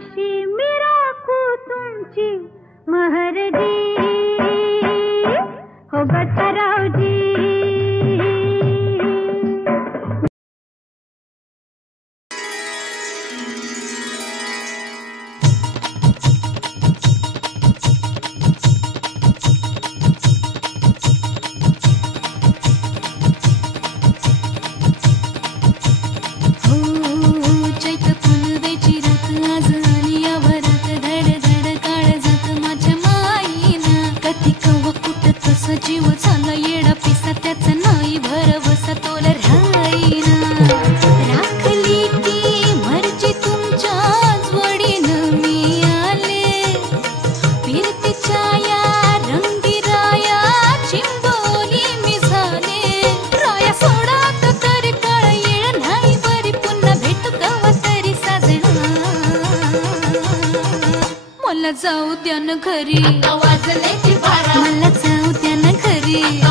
कशी मी राखू तुमची महरजी हो गतरावजी. जीव झाला येडा पिसा त्याचा नाही भरवसा तोल राहीना. राखली ती मर्जी तुमच्याच वडीनं मी आले. फिरतीच्या या रंगीराया चिंबोली मी झाले. राया सोडात तरी काळ येळ नाही बरी पुन्हा भेटू कवा तरी साजना. मला जाऊ द्या न घरी, वाजले ती बारा. मला जाऊ द्या न घरी.